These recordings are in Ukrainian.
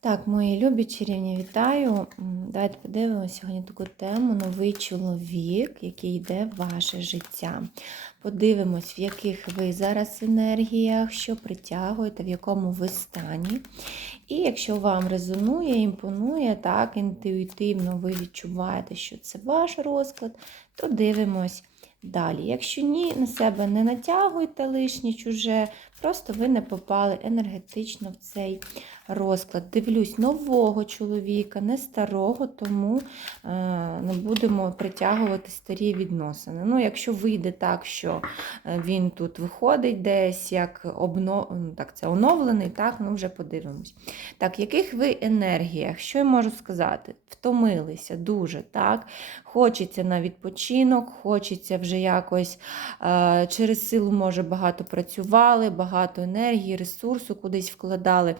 Так, мої любі чарівні, вітаю. Давайте подивимося сьогодні таку тему новий чоловік, який йде в ваше життя. Подивимось, в яких ви зараз енергіях, що притягуєте, в якому ви стані. І якщо вам резонує, імпонує, так, інтуїтивно ви відчуваєте, що це ваш розклад, то дивимось далі. Якщо ні, на себе не натягуйте лишнє чуже, просто ви не попали енергетично в цей розклад. Дивлюсь нового чоловіка, не старого, тому е, не будемо притягувати старі відносини. Ну, якщо вийде так, що е, він тут виходить десь як обно... ну, так, це оновлений, так, ну вже подивимось. Так, яких ви енергіях? Що я можу сказати? Втомилися дуже, так? Хочеться на відпочинок, хочеться вже якось е, через силу, може, багато працювали, багато енергії, ресурсу кудись вкладали.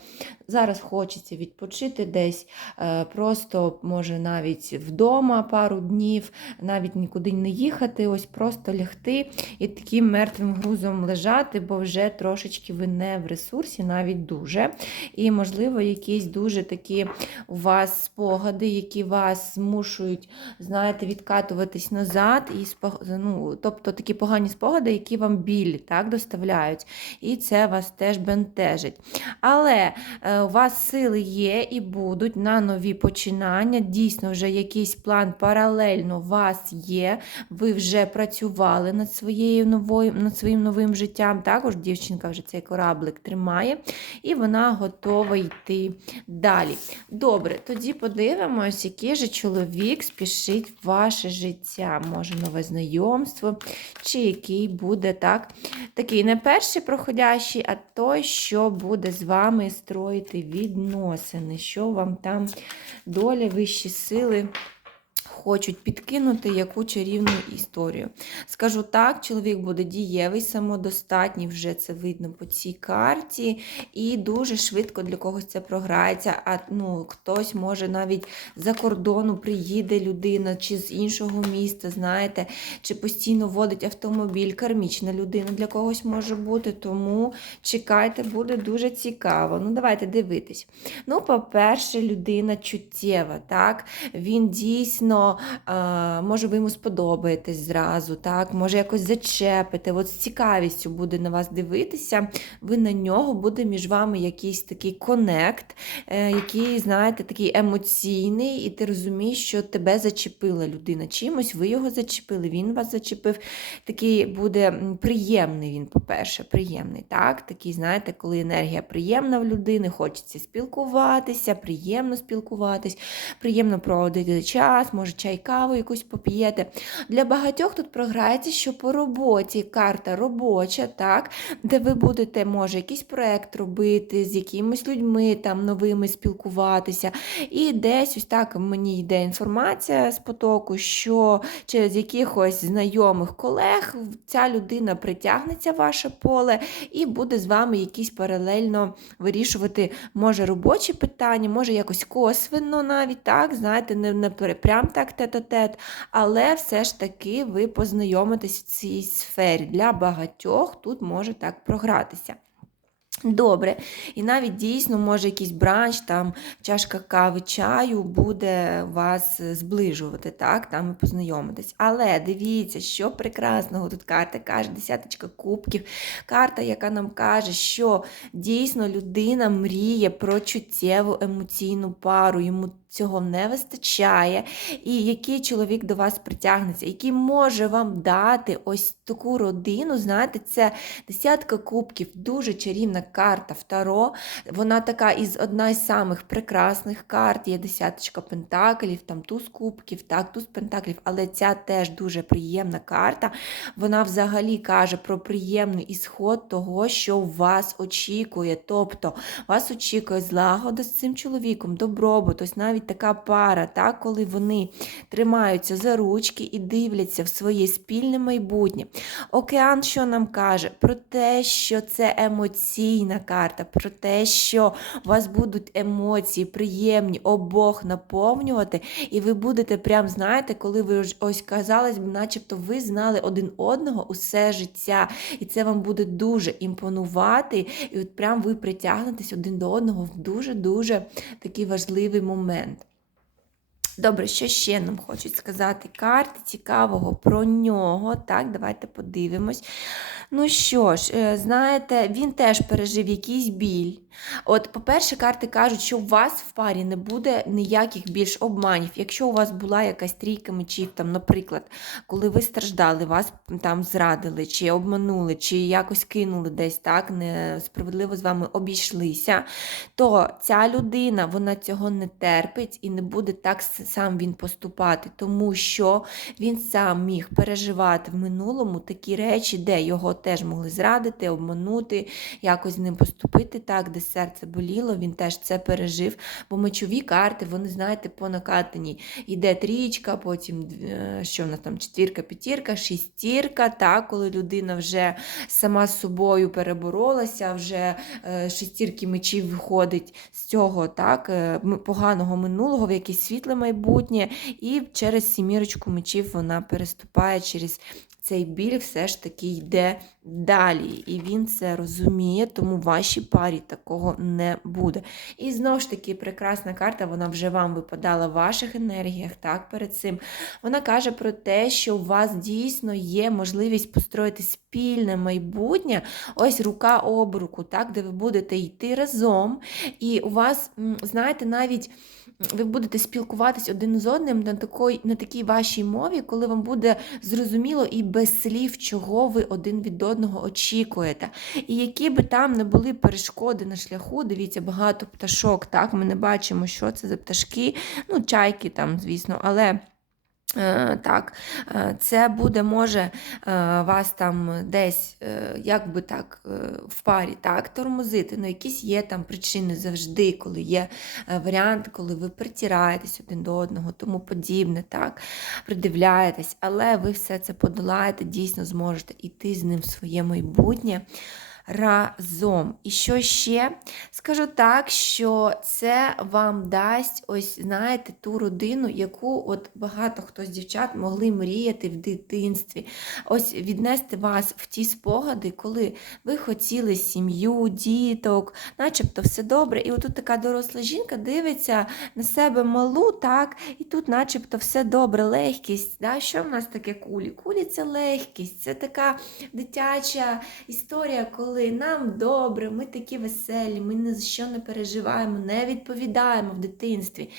Зараз хочеться відпочити десь, е, просто може навіть вдома пару днів, навіть нікуди не їхати, ось просто лягти і таким мертвим грузом лежати, бо вже трошечки ви не в ресурсі, навіть дуже. І, можливо, якісь дуже такі у вас спогади, які вас змушують, знаєте, відкатуватись назад, і ну, тобто такі погані спогади, які вам біль так, доставляють. І це вас теж бентежить. Але е, у вас сили є і будуть на нові починання. Дійсно, вже якийсь план паралельно вас є. Ви вже працювали над своєю новою, над своїм новим життям. Також дівчинка вже цей кораблик тримає, і вона готова йти далі. Добре, тоді подивимось, який же чоловік спішить в ваше життя. Може, нове знайомство, чи який буде так. Такий не перший проходящий, а той, що буде з вами строїти відносини, що вам там доля, вищі сили. Хочуть підкинути яку чарівну історію. Скажу так, чоловік буде дієвий, самодостатній, вже це видно по цій карті, і дуже швидко для когось це програється. А ну, хтось може навіть за кордону приїде людина чи з іншого міста, знаєте, чи постійно водить автомобіль, кармічна людина для когось може бути. Тому чекайте, буде дуже цікаво. Ну, давайте дивитись. Ну, по-перше, людина чуттєва, так? Він дійсно а, може ви йому сподобаєтесь зразу, так? може якось зачепите. От з цікавістю буде на вас дивитися, ви на нього буде між вами якийсь такий конект, е, який, знаєте, такий емоційний, і ти розумієш, що тебе зачепила людина чимось, ви його зачепили, він вас зачепив. Такий буде приємний він, по-перше, приємний. так? Такий, знаєте, коли енергія приємна в людини, хочеться спілкуватися, приємно спілкуватись, приємно проводити час, може чай, каву якусь поп'єте. Для багатьох тут програється, що по роботі карта робоча, так, де ви будете, може, якийсь проект робити, з якимись людьми там новими спілкуватися. І десь ось так мені йде інформація з потоку, що через якихось знайомих колег ця людина притягнеться в ваше поле і буде з вами якісь паралельно вирішувати, може, робочі питання, може якось косвенно навіть так, знаєте, не, не пр- прям так тет-а-тет, але все ж таки ви познайомитесь в цій сфері. Для багатьох тут може так програтися. Добре, і навіть дійсно може якийсь бранч, там чашка кави, чаю буде вас зближувати, так, там і познайомитись. Але дивіться, що прекрасного тут карта. Каже, десяточка кубків, карта, яка нам каже, що дійсно людина мріє про чуттєву емоційну пару, йому цього не вистачає, і який чоловік до вас притягнеться, який може вам дати ось таку родину. Знаєте, це десятка кубків, дуже чарівна карта Второ. Вона така із одна із самих прекрасних карт. Є десяточка пентаклів, там туз кубків, так, туз пентаклів, але ця теж дуже приємна карта. Вона взагалі каже про приємний ісход того, що вас очікує. Тобто вас очікує злагода з цим чоловіком, добробут, ось навіть така пара, так, коли вони тримаються за ручки і дивляться в своє спільне майбутнє. Океан що нам каже? Про те, що це емоційний мрійна карта, про те, що у вас будуть емоції приємні, обох наповнювати, і ви будете прям, знаєте, коли ви ось казалось начебто ви знали один одного усе життя, і це вам буде дуже імпонувати, і от прям ви притягнетесь один до одного в дуже-дуже такий важливий момент. Добре, що ще нам хочуть сказати карти цікавого про нього. Так, давайте подивимось. Ну що ж, е, знаєте, він теж пережив якийсь біль. От, по-перше, карти кажуть, що у вас в парі не буде ніяких більш обманів. Якщо у вас була якась трійка мечів, там, наприклад, коли ви страждали, вас там зрадили, чи обманули, чи якось кинули десь так, несправедливо з вами обійшлися, то ця людина вона цього не терпить і не буде так сам він поступати, тому що він сам міг переживати в минулому такі речі, де його теж могли зрадити, обманути, якось з ним поступити так, де серце боліло, він теж це пережив. Бо мечові карти, вони, знаєте, по накатаній. Іде трічка, потім е, що в нас там четвірка, п'ятірка, шістірка, так, коли людина вже сама з собою переборолася, вже е, шестірки мечів виходить з цього так, е, поганого минулого в якесь світле майбутнє, і через сімірочку мечів вона переступає через цей біль, все ж таки йде далі. І він це розуміє, тому в вашій парі такого не буде. І знову ж таки, прекрасна карта, вона вже вам випадала в ваших енергіях, так, перед цим. Вона каже про те, що у вас дійсно є можливість построїти спільне майбутнє, ось рука об руку, так, де ви будете йти разом. І у вас, знаєте, навіть ви будете спілкуватись один з одним на такій, на такій вашій мові, коли вам буде зрозуміло і без слів, чого ви один від одного очікуєте. І які би там не були перешкоди на шляху, дивіться, багато пташок, так, ми не бачимо, що це за пташки, ну, чайки там, звісно, але. Е, Так, е, це буде, може, е, вас там десь, як би так, в парі так, тормозити. Ну, якісь є там причини завжди, коли є варіант, коли ви притираєтесь один до одного, тому подібне, так, придивляєтесь, але ви все це подолаєте, дійсно зможете йти з ним в своє майбутнє разом. І що ще? Скажу так, що це вам дасть, ось, знаєте, ту родину, яку от багато хто з дівчат могли мріяти в дитинстві. Ось віднести вас в ті спогади, коли ви хотіли сім'ю, діток, начебто все добре. І отут така доросла жінка дивиться на себе малу, так, і тут начебто все добре, легкість. Да? Що в нас таке кулі? Кулі це легкість, це така дитяча історія, коли нам добре, ми такі веселі, ми ні за що не переживаємо, не відповідаємо в дитинстві.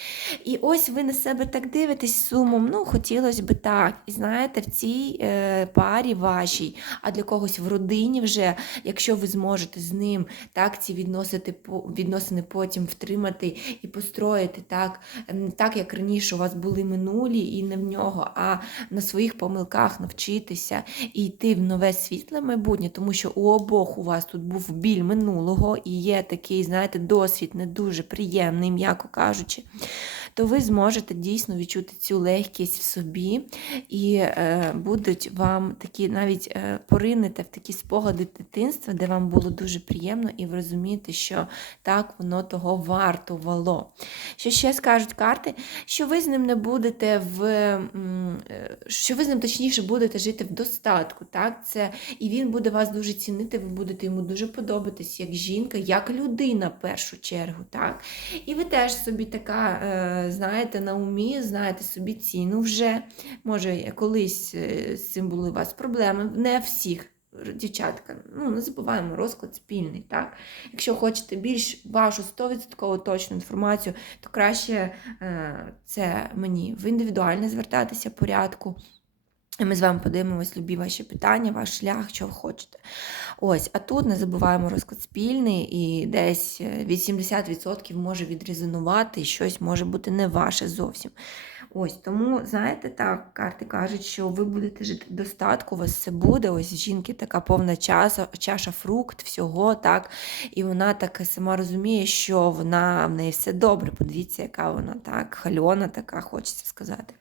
І ось ви на себе так дивитесь сумом, ну, хотілося б так. І знаєте, в цій е, парі вашій, а для когось в родині вже, якщо ви зможете з ним так ці відносити, відносини потім втримати і построїти так, не так, як раніше у вас були минулі, і не в нього, а на своїх помилках навчитися і йти в нове світле майбутнє, тому що у обох у вас тут був біль минулого і є такий, знаєте, досвід не дуже приємний, м'яко кажучи, то ви зможете дійсно відчути цю легкість в собі, і е, будуть вам такі, навіть е, поринете в такі спогади дитинства, де вам було дуже приємно, і ви розумієте, що так воно того вартувало. Що ще скажуть карти, що ви з ним не будете в е, що ви з ним точніше будете жити в достатку. Так? Це, і він буде вас дуже цінити, ви будете йому дуже подобатись як жінка, як людина в першу чергу. Так? І ви теж собі така, е, знаєте, на умі, знаєте собі ціну вже. Може, колись е, з цим були у вас проблеми. Не всіх. Дівчатка, ну не забуваємо розклад спільний, так? Якщо хочете більш вашу 100% точну інформацію, то краще е, це мені в індивідуальне звертатися порядку. І ми з вами подивимось любі ваші питання, ваш шлях, що ви хочете. Ось, а тут не забуваємо розклад спільний, і десь е, від 70% може відрезонувати, щось може бути не ваше зовсім. Ось тому, знаєте, так, карти кажуть, що ви будете жити в достатку, у вас все буде. Ось жінки така повна чаша, чаша фрукт, всього, так. І вона так сама розуміє, що вона в неї все добре. Подивіться, яка вона так, хальона така, хочеться сказати.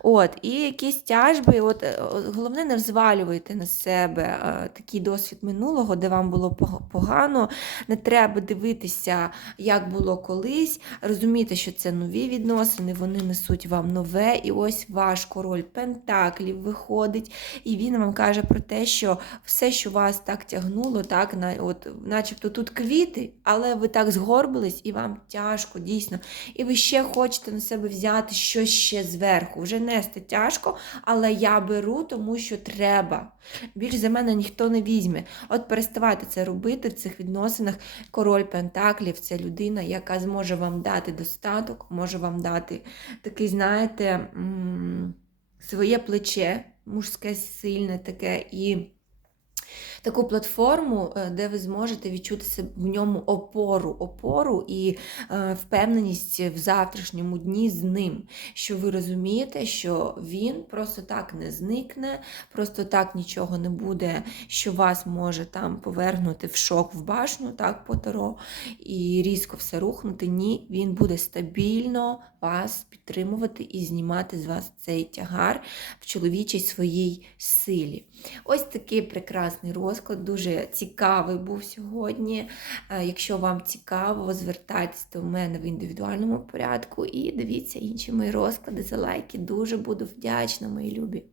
От, І якісь тяжби, от, е, головне, не взвалювайте на себе е, такий досвід минулого, де вам було погано. Не треба дивитися, як було колись. Розумійте, що це нові відносини, вони несуть вам нове. І ось ваш король Пентаклів виходить, і він вам каже про те, що все, що вас так тягнуло, так, на, от, начебто тут квіти, але ви так згорбились, і вам тяжко, дійсно. І ви ще хочете на себе взяти щось ще зверху. Вже нести тяжко, але я беру, тому що треба. Більш за мене ніхто не візьме. От переставайте це робити в цих відносинах. Король Пентаклів це людина, яка зможе вам дати достаток, може вам дати такий, знаєте, своє плече, мужське сильне таке і. Таку платформу, е, де ви зможете відчути в ньому опору, опору і е, впевненість в завтрашньому дні з ним. Що ви розумієте, що він просто так не зникне, просто так нічого не буде, що вас може там повернути в шок в башню, так, по таро, і різко все рухнути. Ні, він буде стабільно вас підтримувати і знімати з вас цей тягар в чоловічій своїй силі. Ось такий прекрасний розклад, дуже цікавий був сьогодні. Е, Якщо вам цікаво, звертайтесь до мене в індивідуальному порядку і дивіться інші мої розклади за лайки. Дуже буду вдячна, мої любі.